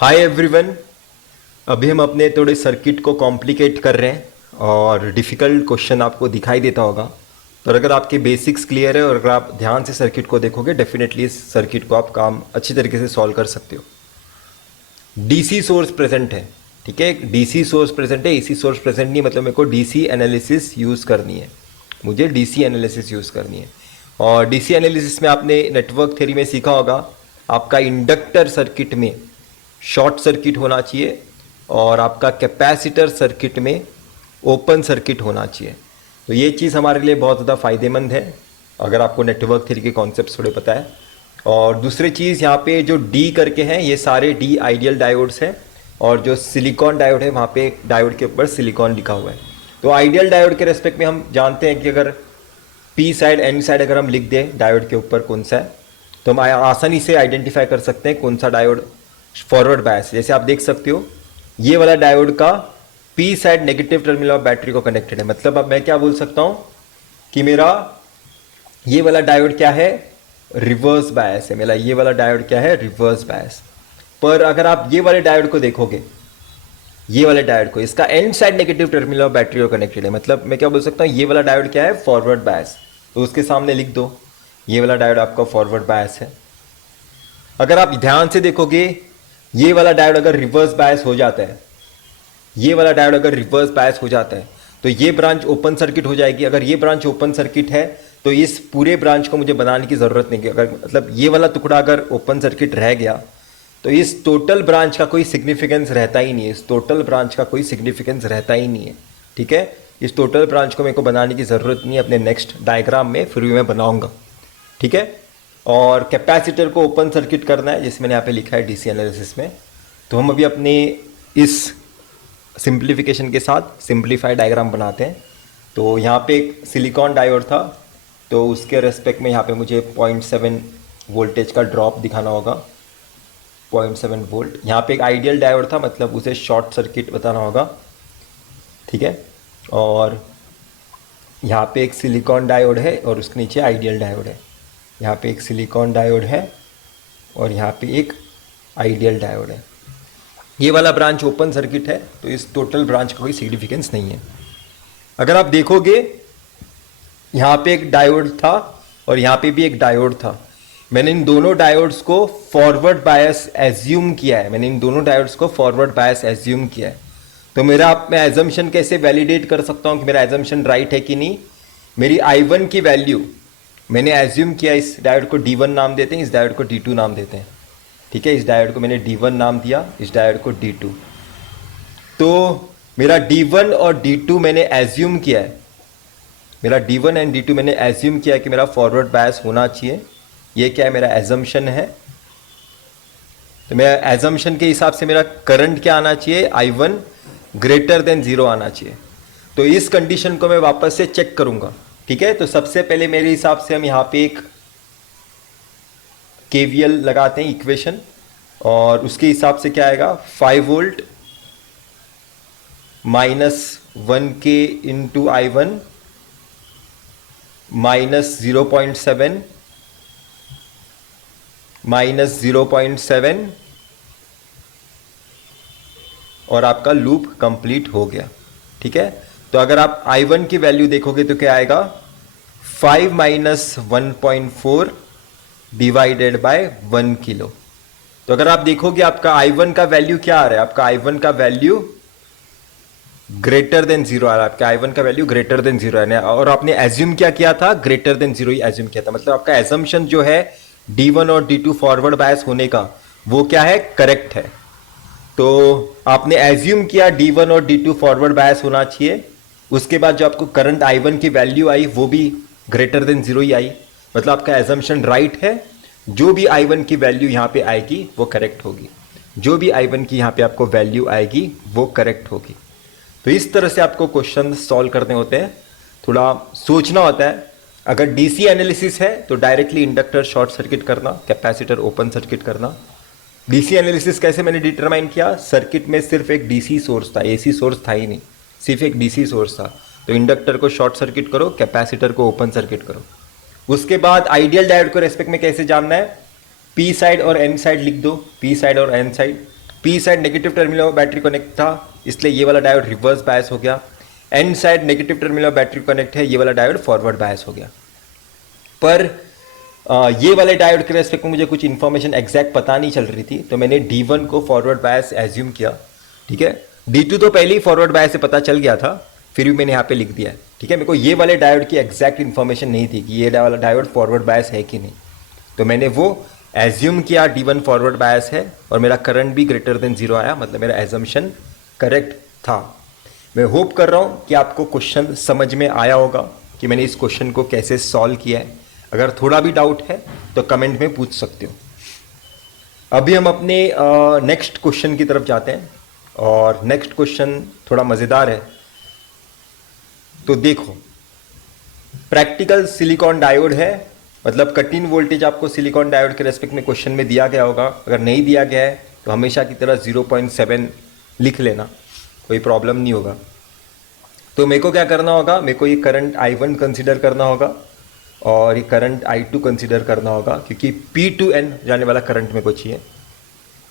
Hi everyone. अभी हम अपने थोड़े सर्किट को कॉम्प्लिकेट कर रहे हैं और डिफ़िकल्ट क्वेश्चन आपको दिखाई देता होगा। पर अगर आपके बेसिक्स क्लियर है और अगर आप ध्यान से सर्किट को देखोगे डेफिनेटली इस सर्किट को आप काम अच्छी तरीके से सॉल्व कर सकते हो। डीसी सोर्स प्रेजेंट है, ठीक है। डीसी सोर्स प्रेजेंट है, एसी सोर्स प्रेजेंट नहीं, मतलब मेरे को डीसी एनालिसिस यूज़ करनी है। मुझे डीसी एनालिसिस यूज़ करनी है। और डीसी एनालिसिस में आपने नेटवर्क थ्योरी में सीखा होगा, आपका इंडक्टर सर्किट में शॉर्ट सर्किट होना चाहिए और आपका कैपेसिटर सर्किट में ओपन सर्किट होना चाहिए। तो ये चीज़ हमारे लिए बहुत ज़्यादा फ़ायदेमंद है अगर आपको नेटवर्क थ्योरी के कॉन्सेप्ट थोड़े पता है। और दूसरी चीज़ यहाँ पे जो डी करके हैं ये सारे डी आइडियल डायोड्स हैं और जो सिलिकॉन डायोड है वहाँ पे डायोड के ऊपर सिलिकॉन लिखा हुआ है। तो आइडियल डायोड के रेस्पेक्ट में हम जानते हैं कि अगर पी साइड एन साइड अगर हम लिख दें डायोड के ऊपर कौन सा है तो हम आसानी से आइडेंटिफाई कर सकते हैं कौन सा डायोड फॉरवर्ड बायस। जैसे आप देख सकते हो ये वाला डायोड का P side negative terminal of battery को कनेक्टेड है। मतलब अब मैं क्या बोल सकता हूँ कि मेरा ये वाला डायोड क्या है, रिवर्स बायस है। मेरा ये वाला डायोड क्या है, रिवर्स बायस। पर अगर आप ये वाले डायोड को देखोगे, ये वाले डायोड को, इसका and side negative terminal of battery को कनेक्टेड है। मतलब मैं क्या बोल सकता हूँ, ये वाला डायोड क्या है, फॉरवर्ड बायस। तो उसके सामने लिख दो ये वाला डायोड आपका फॉरवर्ड बायस है। अगर आप ध्यान से देखोगे ये वाला डायोड अगर रिवर्स बायस हो जाता है, ये वाला डायोड अगर रिवर्स बायस हो जाता है तो ये ब्रांच ओपन सर्किट हो जाएगी। अगर ये ब्रांच ओपन सर्किट है तो इस पूरे ब्रांच को मुझे बनाने की ज़रूरत नहीं है। अगर मतलब ये वाला टुकड़ा अगर ओपन सर्किट रह गया तो इस टोटल ब्रांच का कोई सिग्निफिकेंस रहता ही नहीं है। इस टोटल ब्रांच का कोई सिग्निफिकेंस रहता ही नहीं है, ठीक है। इस टोटल ब्रांच को मेरे को बनाने की ज़रूरत नहीं है। अपने नेक्स्ट डायग्राम में फिर भी मैं बनाऊंगा, ठीक है। और कैपेसिटर को ओपन सर्किट करना है जैसे मैंने यहाँ पे लिखा है डीसी एनालिसिस में। तो हम अभी अपने इस सिंप्लीफिकेशन के साथ सिंप्लीफाइड डायग्राम बनाते हैं। तो यहाँ पे एक सिलिकॉन डायोड था तो उसके रेस्पेक्ट में यहाँ पे मुझे 0.7 वोल्टेज का ड्रॉप दिखाना होगा, 0.7 वोल्ट। यहाँ पे एक आइडियल डायोड था, मतलब उसे शॉर्ट सर्किट बताना होगा, ठीक है। और यहाँ पे एक सिलिकॉन डायोड है और उसके नीचे आइडियल डायोड है। यहाँ पे एक सिलिकॉन डायोड है और यहाँ पे एक आइडियल डायोड है। ये वाला ब्रांच ओपन सर्किट है तो इस टोटल ब्रांच का कोई सिग्निफिकेंस नहीं है। अगर आप देखोगे यहाँ पे एक डायोड था और यहाँ पे भी एक डायोड था। मैंने इन दोनों डायोड्स को फॉरवर्ड बायस एज्यूम किया है। मैंने इन दोनों डायोड्स को फॉरवर्ड बायस एज्यूम किया है। तो मेरा आप मैं एजम्पशन कैसे वैलिडेट कर सकता हूँ कि मेरा एजम्पशन राइट है कि नहीं। मेरी I1 की वैल्यू मैंने एज्यूम किया, इस डायोड को D1 नाम देते हैं, इस डायोड को D2 नाम देते हैं, ठीक है। इस डायोड को मैंने D1 नाम दिया, इस डायोड को D2। तो मेरा D1 और D2 मैंने एज्यूम किया है, मेरा D1 एंड D2 मैंने एज्यूम किया है कि मेरा फॉरवर्ड बायस होना चाहिए। ये क्या है, मेरा एजम्पशन है। तो मेरा एजम्पशन के हिसाब से मेरा करंट क्या आना चाहिए, I1 ग्रेटर देन 0 आना चाहिए। तो इस कंडीशन को मैं वापस से चेक करूंगा, ठीक है। तो सबसे पहले मेरे हिसाब से हम यहाँ पे एक KVL लगाते हैं इक्वेशन और उसके हिसाब से क्या आएगा, 5 वोल्ट -1K इंटू I1 -0.7 -0.7 और आपका लूप कंप्लीट हो गया, ठीक है। तो अगर आप I1 की वैल्यू देखोगे तो क्या आएगा, 5 - 1.4 डिवाइडेड बाय 1 किलो। तो अगर आप देखोगे आपका I1 का वैल्यू क्या आ रहा है, आपका I1 का वैल्यू ग्रेटर देन 0 आ रहा है। आपका I1 का वैल्यू ग्रेटर देन 0 है और आपने एज्यूम क्या किया था, ग्रेटर देन 0 ही एज्यूम किया था। मतलब आपका एजम्पशन जो है D1 और D2 फॉरवर्ड बायस होने का वो क्या है, करेक्ट है। तो आपने एज्यूम किया D1 और D2 फॉरवर्ड बायस होना चाहिए। उसके बाद जो आपको करंट I1 की वैल्यू आई वो भी ग्रेटर देन 0 ही आई। मतलब आपका एजम्पशन राइट है। जो भी I1 की वैल्यू यहाँ पे आएगी वो करेक्ट होगी, जो भी I1 की यहाँ पे आपको वैल्यू आएगी वो करेक्ट होगी। तो इस तरह से आपको क्वेश्चन सॉल्व करने होते हैं, थोड़ा सोचना होता है। अगर डीसी एनालिसिस है तो डायरेक्टली इंडक्टर शॉर्ट सर्किट करना, कैपेसिटर ओपन सर्किट करना। डीसी एनालिसिस कैसे मैंने डिटरमाइन किया, सर्किट में सिर्फ एक डीसी सोर्स था, एसी सोर्स था ही नहीं, सिर्फ एक डीसी सोर्स था। तो इंडक्टर को शॉर्ट सर्किट करो, कैपेसिटर को ओपन सर्किट करो। उसके बाद आइडियल डायोड को रेस्पेक्ट में कैसे जानना है, पी साइड और एन साइड लिख दो, पी साइड और N side. P side negative terminal में बैटरी कनेक्ट था, इसलिए ये वाला डायोड रिवर्स बायस हो गया। एन साइड नेगेटिव टर्मिनल में बैटरी कनेक्ट है, ये वाला डायोड फॉरवर्ड बायस हो गया। पर ये वाले डायोड के रेस्पेक्ट में मुझे कुछ इन्फॉर्मेशन एग्जैक्ट पता नहीं चल रही थी, तो मैंने D1 को फॉरवर्ड बायस एज्यूम किया, ठीक है। D2 तो पहले ही फॉरवर्ड बायस से पता चल गया था, फिर भी मैंने यहाँ पे लिख दिया है, ठीक है। मेरे को ये वाले डायोड की एग्जैक्ट इन्फॉर्मेशन नहीं थी कि ये वाला डायोड फॉरवर्ड बायस है कि नहीं, तो मैंने वो एज्यूम किया D1 फॉरवर्ड बायस है और मेरा करंट भी ग्रेटर देन 0 आया, मतलब मेरा एजम्पशन करेक्ट था। मैं होप कर रहा हूँ कि आपको क्वेश्चन समझ में आया होगा कि मैंने इस क्वेश्चन को कैसे सॉल्व किया है। अगर थोड़ा भी डाउट है तो कमेंट में पूछ सकते हो। अभी हम अपने नेक्स्ट क्वेश्चन की तरफ जाते हैं और नेक्स्ट क्वेश्चन थोड़ा मज़ेदार है। तो देखो, प्रैक्टिकल सिलिकॉन डायोड है, मतलब कट इन वोल्टेज आपको सिलिकॉन डायोड के रेस्पेक्ट में क्वेश्चन में दिया गया होगा। अगर नहीं दिया गया है तो हमेशा की तरह 0.7 लिख लेना, कोई प्रॉब्लम नहीं होगा। तो मेरे को क्या करना होगा, मेरे को ये करंट I1 कंसिडर करना होगा और ये करंट I2 कंसिडर करना होगा, क्योंकि P to N जाने वाला करंट मेरे को चाहिए।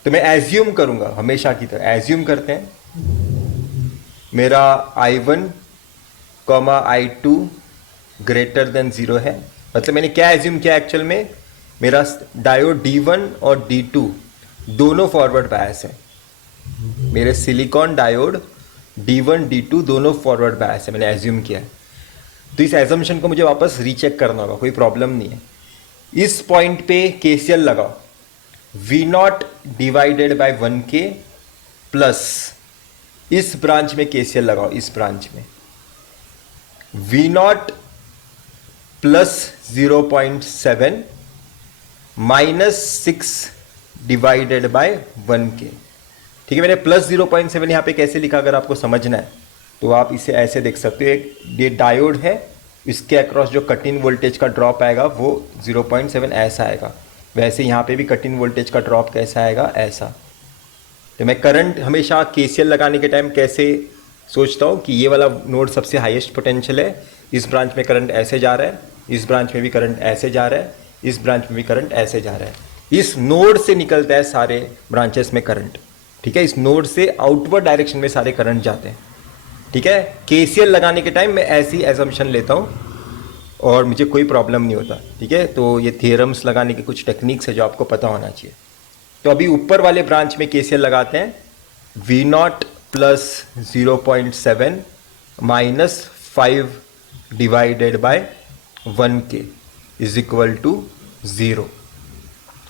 तो मैं एज्यूम करूँगा, हमेशा की तरह एज्यूम करते हैं, मेरा I1, I2 ग्रेटर देन 0 है। मतलब मैंने क्या एज्यूम किया एक्चुअल में, मेरा डायोड D1 और D2 दोनों फॉरवर्ड बायस है। मेरे सिलिकॉन डायोड D1 D2 दोनों फॉरवर्ड बायस है, मैंने एज्यूम किया है। तो इस एजम्पशन को मुझे वापस रीचेक करना होगा, कोई प्रॉब्लम नहीं है। इस पॉइंट पे KCL लगाओ, V0 divided by 1K plus इस ब्रांच में KCL लगाओ, इस ब्रांच में V0 plus 0.7 minus 6 divided by 1K, ठीक है। मैंने प्लस 0.7 यहाँ पे कैसे लिखा, अगर आपको समझना है तो आप इसे ऐसे देख सकते हो। एक ये डायोड है, इसके अक्रॉस जो कट इन वोल्टेज का ड्रॉप आएगा वो 0.7 ऐसा आएगा। वैसे यहाँ पे भी कट इन वोल्टेज का ड्रॉप कैसा आएगा, ऐसा। तो मैं करंट हमेशा KCL लगाने के टाइम कैसे सोचता हूँ कि ये वाला नोड सबसे हाईएस्ट पोटेंशियल है, इस ब्रांच में करंट ऐसे जा रहा है, इस ब्रांच में भी करंट ऐसे जा रहा है, इस ब्रांच में भी करंट ऐसे जा रहा है। इस नोड से निकलता है सारे ब्रांचेस में करंट, ठीक है। इस नोड से आउटवर्ड डायरेक्शन में सारे करंट जाते हैं, ठीक है। KCL लगाने के टाइम मैं ऐसी एजम्पशन लेता हूँ और मुझे कोई प्रॉब्लम नहीं होता, ठीक है। तो ये थियरम्स लगाने के कुछ टेक्निक्स है जो आपको पता होना चाहिए। तो अभी ऊपर वाले ब्रांच में KCL लगाते हैं, V0 plus 0.7 minus 5 divided by 1K is equal to 0।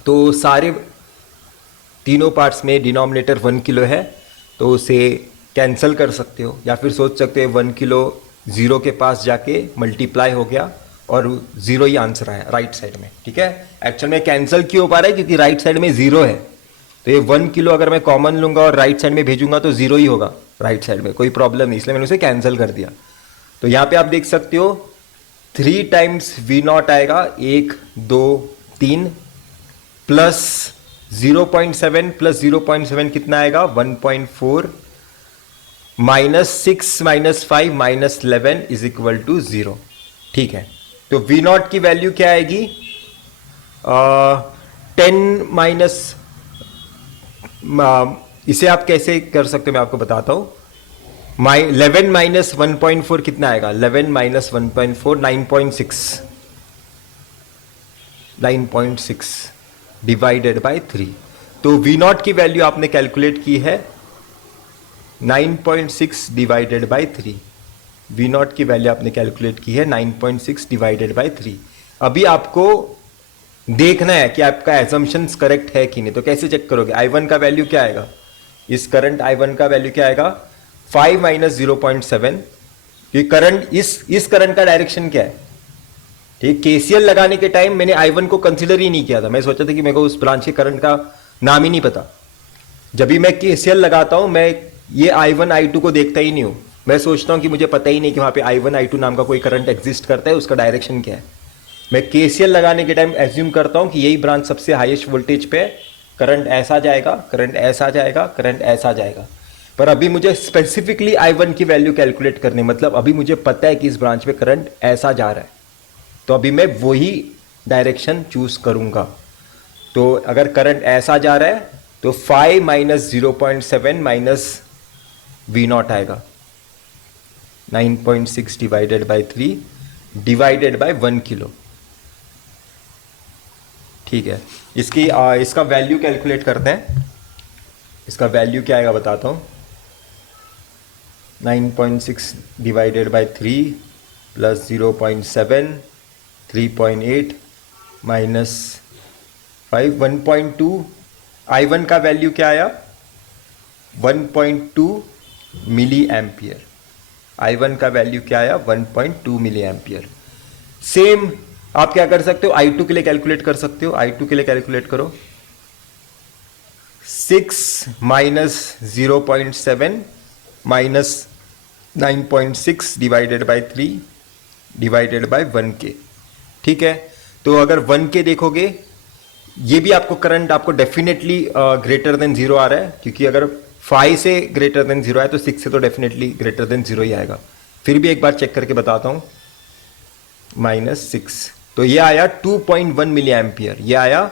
तो सारे तीनों पार्ट्स में डिनोमिनेटर 1 किलो है, तो उसे कैंसिल कर सकते हो, या फिर सोच सकते हो 1 किलो 0 के पास जाके मल्टीप्लाई हो गया और 0 ही आंसर आया राइट साइड में, ठीक है। एक्चुअल में कैंसिल क्यों हो पा रहा है, क्योंकि राइट साइड में 0 है। तो ये 1 किलो अगर मैं कॉमन लूंगा और राइट साइड में भेजूंगा तो 0 ही होगा राइट साइड में, कोई प्रॉब्लम नहीं, इसलिए मैंने उसे कैंसिल कर दिया। तो यहाँ पे आप देख सकते हो 3 टाइम्स V0 आएगा, 1 2 3 प्लस 0.7 प्लस 0.7 कितना आएगा, 1.4 minus 6 minus 5 minus 11 is equal to 0, ठीक है। तो V0 की वैल्यू क्या आएगी, 10 माइनस, इसे आप कैसे कर सकते हो मैं आपको बताता हूँ। 11 माइनस 1.4 कितना आएगा, 11 माइनस 1.4 9.6 डिवाइडेड बाय 3। तो V0 की वैल्यू आपने कैलकुलेट की है 9.6 डिवाइडेड बाय 3। V0 की वैल्यू आपने कैलकुलेट की है 9.6 डिवाइडेड बाय 3। अभी आपको देखना है कि आपका एजम्पशंस करेक्ट है कि नहीं। तो कैसे चेक करोगे, I1 का वैल्यू क्या आएगा, इस करंट I1 का वैल्यू क्या आएगा, 5 माइनस 0.7। ये करंट, इस करंट का डायरेक्शन क्या है, ठीक। KCL लगाने के टाइम मैंने I1 को कंसिडर ही नहीं किया था, मैं सोचा था कि मेरे को उस ब्रांच के करंट का नाम ही नहीं पता। जब भी मैं KCL लगाता हूं मैं ये I1 I2 को देखता ही नहीं हूं, मैं सोचता हूं कि मुझे पता ही नहीं कि वहां पे I1 I2 नाम का कोई करंट एग्जिस्ट करता है, उसका डायरेक्शन क्या है। मैं KCL लगाने के टाइम एज्यूम करता हूं कि यही ब्रांच सबसे हाईएस्ट वोल्टेज पे, करंट ऐसा जाएगा, करंट ऐसा जाएगा, करंट ऐसा जाएगा। पर अभी मुझे स्पेसिफिकली I1 की वैल्यू कैलकुलेट करनी, मतलब अभी मुझे पता है कि इस ब्रांच में करंट ऐसा जा रहा है, तो अभी मैं वही डायरेक्शन चूज करूंगा। तो अगर करंट ऐसा जा रहा है तो 5 माइनस 0.7 माइनस वी नॉट आएगा, 9.6 divided by 3 divided by 1 kilo. ठीक है, इसका वैल्यू कैलकुलेट करते हैं। इसका वैल्यू क्या आएगा बताता हूँ। 9.6 divided by 3 plus 0.7, 3.8 minus 5, 1.2। I1 का वैल्यू क्या आया, 1.2 मिली एम्पियर। I1 का वैल्यू क्या आया, 1.2 मिली एम्पियर। सेम आप क्या कर सकते हो, I2 के लिए कैलकुलेट कर सकते हो। I2 के लिए कैलकुलेट करो, 6 minus 0.7 minus 9.6 divided by 3 divided by 1K। ठीक है, तो अगर 1K देखोगे, ये भी आपको करंट आपको डेफिनेटली ग्रेटर देन जीरो आ रहा है, क्योंकि अगर 5 से ग्रेटर देन जीरो है तो 6 से तो डेफिनेटली ग्रेटर देन जीरो ही आएगा। फिर भी एक बार चेक करके बताता हूं, -6, तो ये आया 2.1 मिली एम्पियर। ये आया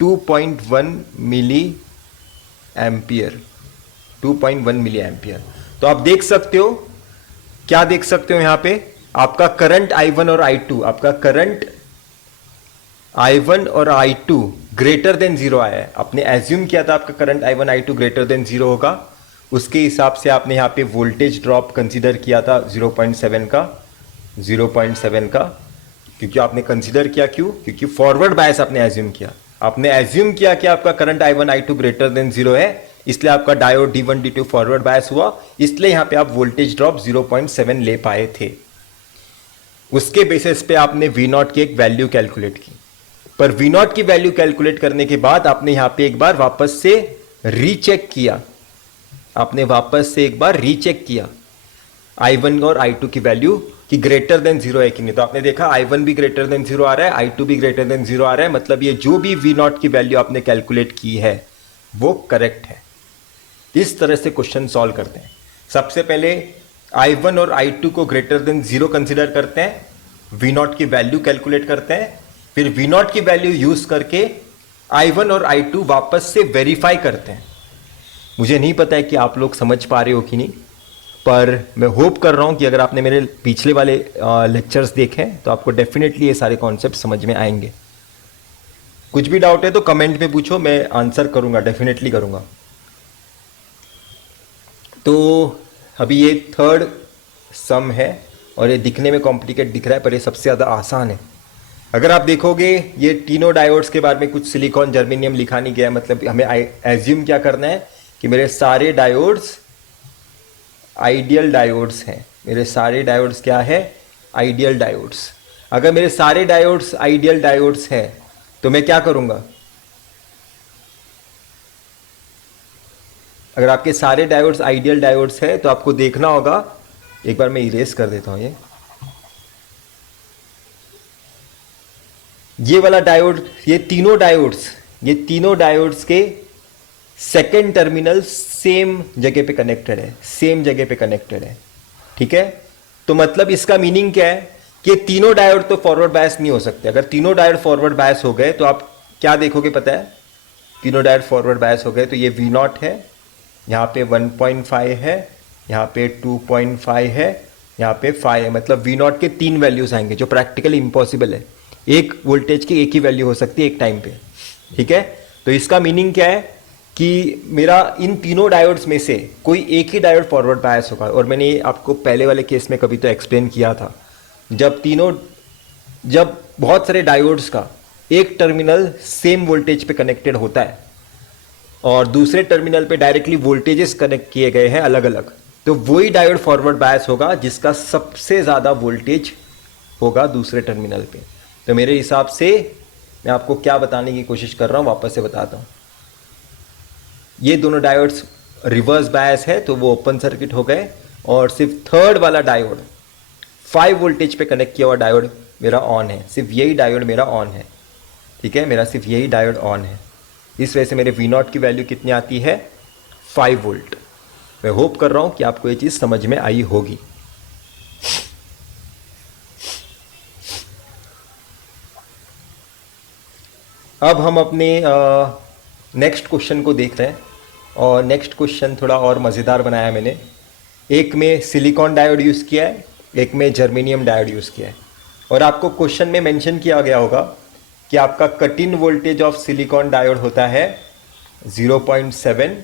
2.1 मिली एम्पियर, 2.1 मिली एम्पियर। तो आप देख सकते हो, क्या देख सकते हो यहां पे, आपका करंट I1 और I2, आपका करंट I1 और I2 ग्रेटर देन जीरो आया है। आपने एज्यूम किया था आपका current I1 I2 greater than zero होगा, उसके हिसाब से आपने यहाँ पे वोल्टेज ड्रॉप कंसीडर किया था 0.7 का, 0.7 का, क्योंकि आपने कंसीडर किया, क्यों, क्योंकि फॉरवर्ड बायस आपने एज्यूम किया। आपने एज्यूम किया कि आपका current I1 I2 greater than zero है, इसलिए आपका diode D1 D2 forward bias हुआ, इसलिए यहां पे आप वोल्टेज ड्रॉप 0.7 ले पाए थे। उसके बेसिस पे आपने V0 की एक वैल्यू कैलकुलेट की, पर V0 की वैल्यू कैलकुलेट करने के बाद आपने यहां पे एक बार वापस से रीचेक किया, आपने वापस से एक बार रीचेक किया I1 और I2 की वैल्यू कि ग्रेटर देन जीरो है कि नहीं। तो आपने देखा I1 भी ग्रेटर देन जीरो आ रहा है, I2 भी ग्रेटर देन जीरो आ रहा है, मतलब ये जो भी V0 की वैल्यू आपने कैलकुलेट की है वो करेक्ट है। इस तरह से क्वेश्चन सॉल्व करते हैं। सबसे पहले I1 और I2 को ग्रेटर देन जीरो कंसीडर करते हैं, V0 की वैल्यू कैलकुलेट करते हैं, फिर V0 की वैल्यू यूज करके I1 और I2 वापस से वेरीफाई करते हैं। मुझे नहीं पता है कि आप लोग समझ पा रहे हो कि नहीं, पर मैं होप कर रहा हूं कि अगर आपने मेरे पिछले वाले लेक्चर्स देखे तो आपको डेफिनेटली ये सारे कॉन्सेप्ट समझ में आएंगे। कुछ भी डाउट है तो कमेंट में पूछो, मैं आंसर करूंगा, डेफिनेटली करूंगा। तो अभी ये थर्ड सम है और ये दिखने में कॉम्प्लिकेट दिख रहा है, पर ये सबसे ज़्यादा आसान है। अगर आप देखोगे ये तीनों डायोड्स के बारे में कुछ सिलिकॉन जर्मेनियम लिखा नहीं गया है, मतलब हमें एज्यूम क्या करना है कि मेरे सारे डायोड्स आइडियल डायोड्स हैं। मेरे सारे डायोड्स क्या है, आइडियल डायोड्स। अगर मेरे सारे डायोड्स आइडियल डायोड्स हैं तो मैं क्या करूंगा, अगर आपके सारे डायोड्स आइडियल डायोड्स है तो आपको देखना होगा, एक बार मैं इरेज कर देता हूं, ये वाला डायोड, ये तीनों डायोड्स के सेकेंड टर्मिनल सेम जगह पे कनेक्टेड है, सेम जगह पे कनेक्टेड है। ठीक है, तो मतलब इसका मीनिंग क्या है कि तीनों डायोड तो फॉरवर्ड बायस नहीं हो सकते। अगर तीनों डायोड फॉरवर्ड बायस हो गए तो आप क्या देखोगे पता है, तीनों डायोड फॉरवर्ड बायस हो गए तो ये V0 है, यहाँ पे 1.5 है, यहाँ पे 2.5 है, यहाँ पे 5 है, मतलब V0 के 3 वैल्यूज आएंगे, जो प्रैक्टिकली इम्पॉसिबल है। एक वोल्टेज की एक ही वैल्यू हो सकती है एक टाइम पे। ठीक है, तो इसका मीनिंग क्या है कि मेरा इन तीनों डायोड्स में से कोई एक ही डायोड फॉरवर्ड बायस होगा। और मैंने आपको पहले वाले केस में कभी तो एक्सप्लेन किया था, जब बहुत सारे डायोड्स का एक टर्मिनल सेम वोल्टेज पे कनेक्टेड होता है और दूसरे टर्मिनल पे डायरेक्टली वोल्टेजेस कनेक्ट किए गए हैं अलग अलग, तो वही डायोड फॉरवर्ड बायस होगा जिसका सबसे ज़्यादा वोल्टेज होगा दूसरे टर्मिनल पे। तो मेरे हिसाब से मैं आपको क्या बताने की कोशिश कर रहा हूँ, वापस से बताता हूँ। ये दोनों डायोड्स रिवर्स बायस है तो वो ओपन सर्किट हो गए, और सिर्फ थर्ड वाला डायोड 5 वोल्टेज पे कनेक्ट किया हुआ डायोड मेरा ऑन है, सिर्फ यही डायोड मेरा ऑन है। ठीक है, मेरा सिर्फ यही डायोड ऑन है, इस वजह से मेरे V0 की वैल्यू कितनी आती है, 5 वोल्ट। मैं होप कर रहा हूं कि आपको ये चीज़ समझ में आई होगी। अब हम अपने नेक्स्ट क्वेश्चन को देख रहे हैं और नेक्स्ट क्वेश्चन थोड़ा और मज़ेदार बनाया मैंने। एक में सिलिकॉन डायोड यूज़ किया है, एक में जर्मेनियम डायोड यूज़ किया है और आपको क्वेश्चन में मेंशन किया गया होगा कि आपका cut in voltage of silicon diode होता है 0.7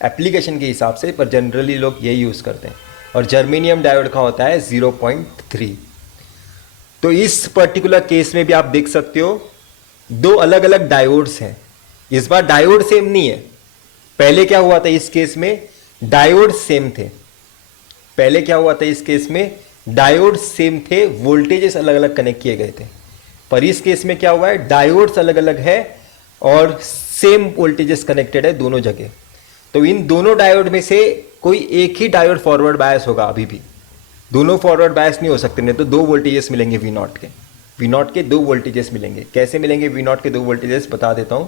एप्लीकेशन के हिसाब से, पर जनरली लोग यही यूज़ करते हैं, और जर्मेनियम डायोड का होता है 0.3। तो इस पर्टिकुलर केस में भी आप देख सकते हो दो अलग अलग डायोड्स हैं। इस बार डायोड सेम नहीं है। पहले क्या हुआ था इस केस में, डायोड सेम थे। पहले क्या हुआ था इस केस में, डायोड सेम थे, वोल्टेजेस अलग अलग कनेक्ट किए गए थे। पर इस केस में क्या हुआ है, डायोड्स अलग अलग है और सेम वोल्टेजेस कनेक्टेड है दोनों जगह। तो इन दोनों डायोड में से कोई एक ही डायोड फॉरवर्ड बायस होगा। अभी भी दोनों फॉरवर्ड बायस नहीं हो सकते, नहीं तो दो वोल्टेजेस मिलेंगे V0 के दो वोल्टेजेस मिलेंगे। कैसे मिलेंगे V0 के दो वोल्टेजेस, बता देता हूं।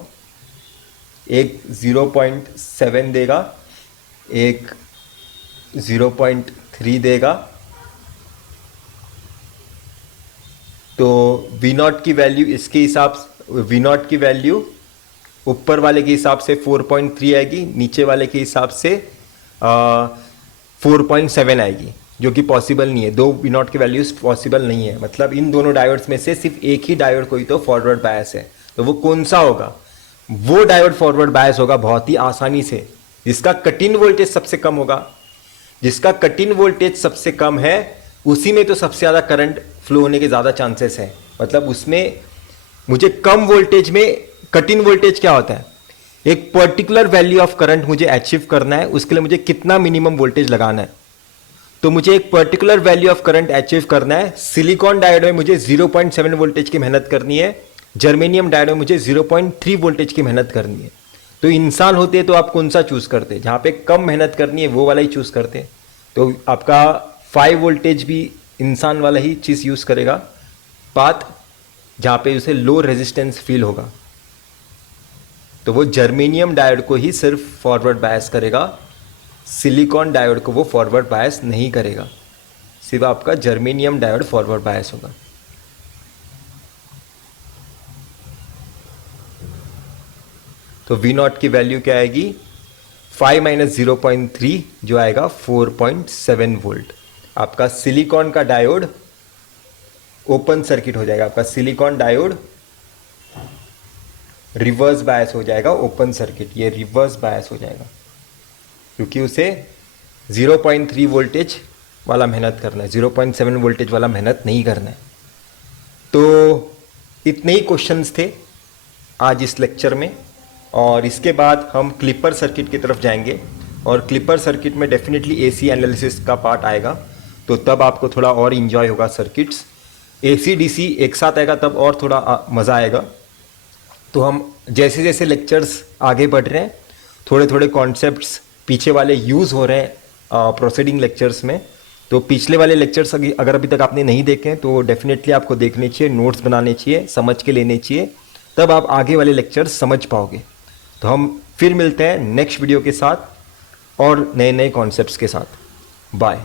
एक 0.7 देगा, एक 0.3 देगा। तो V0 की वैल्यू इसके हिसाब से, V0 की वैल्यू ऊपर वाले के हिसाब से 4.3 आएगी, नीचे वाले के हिसाब से 4.7 आएगी, जो कि पॉसिबल नहीं है। दो V0 की वैल्यूज पॉसिबल नहीं है। मतलब इन दोनों डायोड्स में से सिर्फ एक ही डायोड कोई तो फॉरवर्ड बायस है। तो वो कौन सा होगा, वो डायोड फॉरवर्ड बायस होगा बहुत ही आसानी से, जिसका कट इन वोल्टेज सबसे कम होगा। जिसका कट इन वोल्टेज सबसे कम है उसी में तो सबसे ज़्यादा करंट फ्लो होने के ज़्यादा चांसेस हैं। मतलब उसमें मुझे कम वोल्टेज में, कट इन वोल्टेज क्या होता है, एक पर्टिकुलर वैल्यू ऑफ करंट मुझे अचीव करना है, उसके लिए मुझे कितना मिनिमम वोल्टेज लगाना है। तो मुझे एक particular value of current achieve करना है। सिलिकॉन डायोड में मुझे 0.7 वोल्टेज की मेहनत करनी है, जर्मेनियम डायोड में मुझे 0.3 वोल्टेज की मेहनत करनी है। तो इंसान होते तो आप कौन सा चूज करते, जहां पे कम मेहनत करनी है वो वाला ही चूज करते। तो आपका 5 वोल्टेज भी इंसान वाला ही चीज यूज करेगा, पाथ जहां पे उसे लो रेजिस्टेंस फील होगा। तो वो जर्मेनियम डायोड को ही सिर्फ फॉरवर्ड बायस करेगा, सिलिकॉन डायोड को वो फॉरवर्ड बायस नहीं करेगा। सिर्फ आपका जर्मेनियम डायोड फॉरवर्ड बायस होगा। तो V0 की वैल्यू क्या आएगी, 5 माइनस 0.3 जो आएगा 4.7 वोल्ट। आपका सिलिकॉन का डायोड ओपन सर्किट हो जाएगा। आपका सिलिकॉन डायोड रिवर्स बायस हो जाएगा, ओपन सर्किट, ये रिवर्स बायस हो जाएगा, क्योंकि उसे 0.3 वोल्टेज वाला मेहनत करना है, 0.7 वोल्टेज वाला मेहनत नहीं करना है। तो इतने ही क्वेश्चंस थे आज इस लेक्चर में, और इसके बाद हम क्लिपर सर्किट की तरफ जाएंगे, और क्लिपर सर्किट में डेफिनेटली AC एनालिसिस का पार्ट आएगा। तो तब आपको थोड़ा और इन्जॉय होगा सर्किट्स। AC DC एक साथ आएगा तब और थोड़ा मज़ा आएगा। तो हम जैसे जैसे लेक्चर्स आगे बढ़ रहे हैं, थोड़े थोड़े कॉन्सेप्ट्स पीछे वाले यूज़ हो रहे हैं प्रोसीडिंग लेक्चर्स में। तो पिछले वाले लेक्चर्स अगर अभी तक आपने नहीं देखे हैं तो डेफिनेटली आपको देखने चाहिए, नोट्स बनाने चाहिए, समझ के लेने चाहिए, तब आप आगे वाले लेक्चर्स समझ पाओगे। तो हम फिर मिलते हैं नेक्स्ट वीडियो के साथ और नए नए कॉन्सेप्ट्स के साथ। बाय।